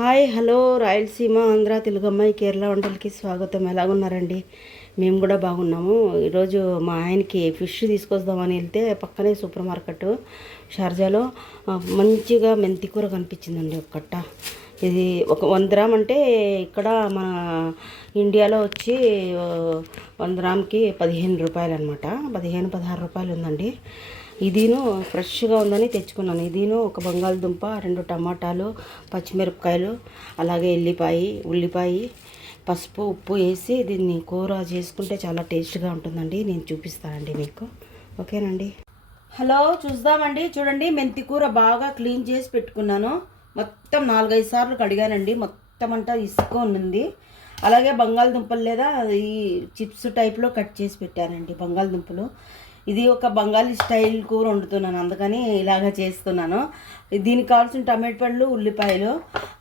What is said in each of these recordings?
Hi hello Rayalaseema Andhra Telugu అమ్మాయి కేరళ వంటలకి స్వాగతం. ఎలాగున్నారండి? మేము కూడా బాగున్నాము. ఈరోజు మా ఆయనకి ఫిష్ తీసుకొద్దామని వెళ్తే పక్కనే సూపర్ మార్కెట్ షార్జాలో మంచిగా మెంతి కూర కనిపించిందండి. ఒక కట్ట ఇది ఒక 100 గ్రామ్ అంటే ఇక్కడ మన ఇండియాలో వచ్చి 100 గ్రామ్కి 15 రూపాయలు అనమాట. 15-16 రూపాయలు ఉందండి. ఇదిను ఫ్రెష్గా ఉందని తెచ్చుకున్నాను. ఇదిను ఒక బంగాళదుంప, 2 టమాటాలు, పచ్చిమిరపకాయలు, అలాగే ఉల్లిపాయ, పసుపు, ఉప్పు వేసి దీన్ని కూర చేసుకుంటే చాలా టేస్ట్గా ఉంటుందండి. నేను చూపిస్తానండి మీకు. ఓకేనండి. హలో, చూద్దామండి. చూడండి, మెంతి కూర బాగా క్లీన్ చేసి పెట్టుకున్నాను. మొత్తం 4-5 సార్లు కడిగానండి. మొత్తం అంతా ఇసుక ఉంది. అలాగే బంగాళదుంపలు లేదా ఈ చిప్స్ టైప్లో కట్ చేసి పెట్టానండి బంగాళదుంపలు. ఇది ఒక బెంగాలీ స్టైల్ కూర వండుతున్నాను, అందుకని ఇలాగ చేస్తున్నాను. దీనికి కావాల్సిన టమాటా పండ్లు, ఉల్లిపాయలు,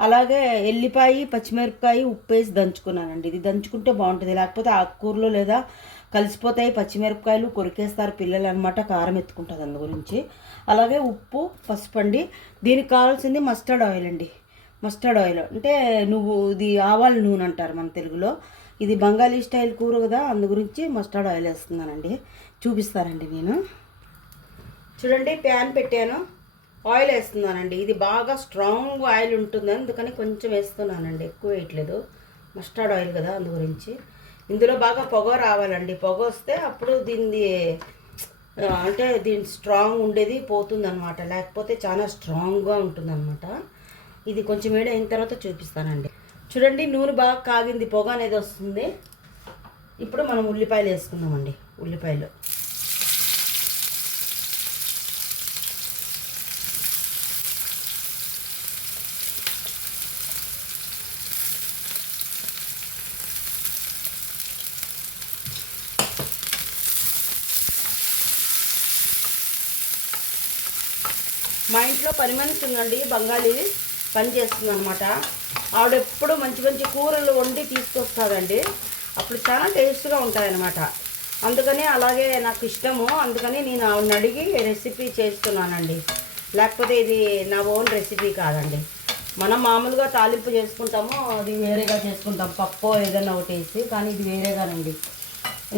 అలాగే ఎల్లిపాయ, పచ్చిమిరపకాయ, ఉప్పు వేసి దంచుకున్నానండి. ఇది దంచుకుంటే బాగుంటుంది, లేకపోతే ఆకుకూరలు లేదా కలిసిపోతాయి. పచ్చిమిరపకాయలు కొరికేస్తారు పిల్లలు అనమాట, కారం ఎత్తుకుంటుంది, అందు గురించి. అలాగే ఉప్పు, పసుపు అండి. దీనికి కావాల్సింది మస్టర్డ్ ఆయిల్ అండి. మస్టర్డ్ ఆయిల్ అంటే ఇది ఆవాల నూనె అంటారు మన తెలుగులో. ఇది బెంగాలీ స్టైల్ కూర కదా, అందు గురించి మస్టర్డ్ ఆయిల్ వేస్తున్నానండి. చూపిస్తానండి నేను. చూడండి, ప్యాన్ పెట్టాను, ఆయిల్ వేస్తున్నానండి. ఇది బాగా స్ట్రాంగ్ ఆయిల్ ఉంటుంది, అందుకని కొంచెం వేస్తున్నానండి, ఎక్కువ వేయట్లేదు. మస్టర్డ్ ఆయిల్ కదా, అందు గురించి. ఇందులో బాగా పొగ రావాలండి. పొగ వస్తే అప్పుడు దీని స్ట్రాంగ్ ఉండేది పోతుందన్నమాట, లేకపోతే చాలా స్ట్రాంగ్గా ఉంటుందన్నమాట. ఇది కొంచెం వేడి అయిన తర్వాత చూపిస్తానండి. చూడండి, నూనె బాగా కాగింది, పొగ అనేది వస్తుంది. ఇప్పుడు మనం ఉల్లిపాయలు వేసుకుందామండి. ఉల్లిపాయలు మా ఇంట్లో పని మనిషి ఉందండి, బంగాళీ పని చేస్తుంది అనమాట. ఆవిడెప్పుడు మంచి మంచి కూరలు వండి తీసుకొస్తుందండి. అప్పుడు చాలా టేస్ట్గా ఉంటాయన్నమాట. అందుకని అలాగే నాకు ఇష్టము, అందుకని నేను ఆవిడని అడిగి రెసిపీ చేస్తున్నానండి. లేకపోతే ఇది నా ఓన్ రెసిపీ కాదండి. మనం మామూలుగా తాలింపు చేసుకుంటాము, అది వేరేగా చేసుకుంటాం, పప్పు ఏదైనా ఒకటి వేసి. కానీ ఇది వేరేగానండి.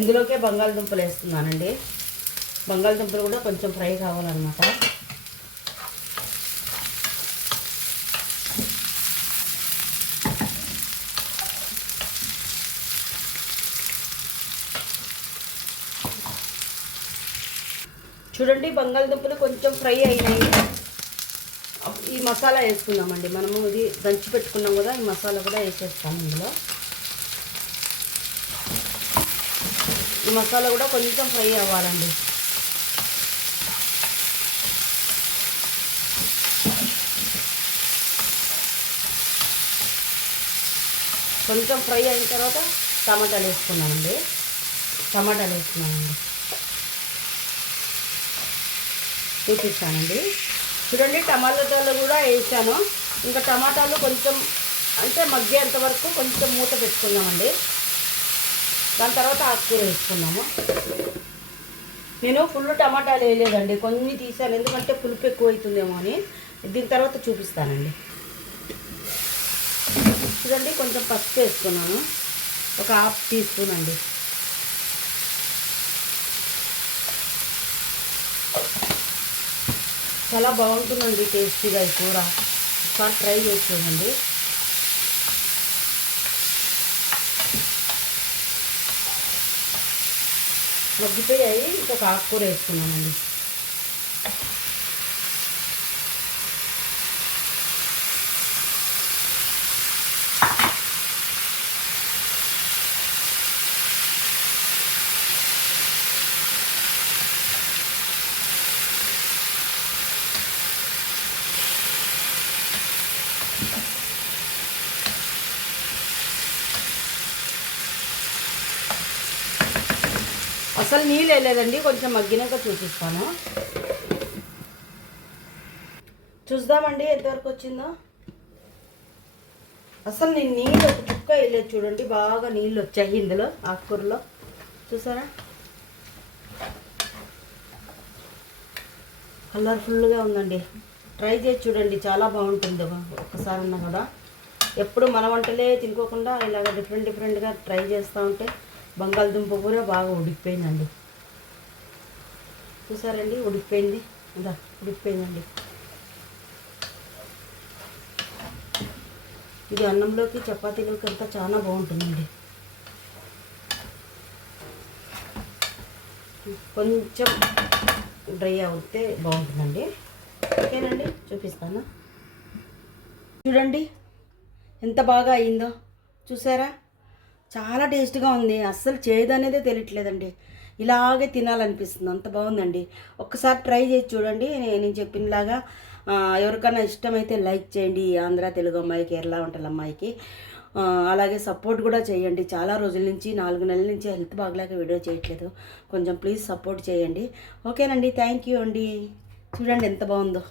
ఇందులోకే బంగాళదుంపలు వేస్తున్నానండి. బంగాళదుంపలు కూడా కొంచెం ఫ్రై కావాలన్నమాట. చూడండి, బంగాళదుంపలు కొంచెం ఫ్రై అయినాయి. ఈ మసాలా వేసుకుందామండి. మనము ఇది దంచి పెట్టుకున్నాం కదా, ఈ మసాలా కూడా వేసేస్తాము ఇందులో. ఈ మసాలా కూడా కొంచెం ఫ్రై అవ్వాలండి. కొంచెం ఫ్రై అయిన తర్వాత టమాటాలు వేసుకున్నామండి. చూపిస్తానండి. చూడండి, టమాటాలు కూడా వేసాను. ఇంకా టమాటాలు కొంచెం మగ్గేంత వరకు కొంచెం మూత పెట్టుకుందామండి. దాని తర్వాత ఆకుకూర వేసుకున్నాము. నేను ఫుల్ టమాటాలు వేయలేదండి, కొన్ని తీసాను, ఎందుకంటే పులుపు ఎక్కువ అవుతుందేమో అని. దీని తర్వాత చూపిస్తానండి. చూడండి, కొంచెం పసుపు వేసుకున్నాను, ఒక 1/2 టీ స్పూన్ అండి. చాలా బాగుంటుందండి టేస్టీగా ఈ కూర, ఒకసారి ట్రై చేసి చూడండి. మగ్గిపోయాయి, ఇంకొక ఆకుకూర వేసుకున్నానండి. అసలు నీళ్ళు వేయలేదండి, కొంచెం మగ్గినాక చూపిస్తాను. చూద్దామండి ఎంతవరకు వచ్చిందో. అసలు నేను నీళ్ళు ఒక చుక్క వేయలేదు. చూడండి, బాగా నీళ్ళు వచ్చాయి ఇందులో, ఆకుకూరలో. చూసారా, కలర్ఫుల్గా ఉందండి. ట్రై చేసి చూడండి, చాలా బాగుంటుంది. ఒక్కసారి అన్నా కూడా ఎప్పుడు మన వంటలే తినుకోకుండా ఇలాగ డిఫరెంట్గా ట్రై చేస్తూ ఉంటే బంగాళదుంప కూర బాగా ఉడికిపోయిందండి. చూసారండి, ఉడికిపోయింది. ఇదా ఉడికిపోయిందండి. ఇది అన్నంలోకి చపాతీలోకి అంతా చాలా బాగుంటుందండి. కొంచెం డ్రై అవుతే బాగుంటుందండి. ఓకేనండి, చూపిస్తాను. చూడండి ఎంత బాగా అయిందో, చూసారా? చాలా టేస్ట్గా ఉంది. అస్సలు చేదు అనేదే తెలియట్లేదండి. ఇలాగే తినాలనిపిస్తుంది, అంత బాగుందండి. ఒక్కసారి ట్రై చేసి చూడండి. నేను చెప్పినలాగా ఎవరికైనా ఇష్టమైతే లైక్ చేయండి. ఆంధ్ర తెలుగు అమ్మాయి, కేరళ వంటల అమ్మాయికి అలాగే సపోర్ట్ కూడా చేయండి. చాలా రోజుల నుంచి 4 నెలల నుంచి హెల్త్ బాగలేక వీడియో చేయట్లేదు. కొంచెం ప్లీజ్ సపోర్ట్ చేయండి. ఓకేనండి, థ్యాంక్ యూ అండి. చూడండి ఎంత బాగుందో.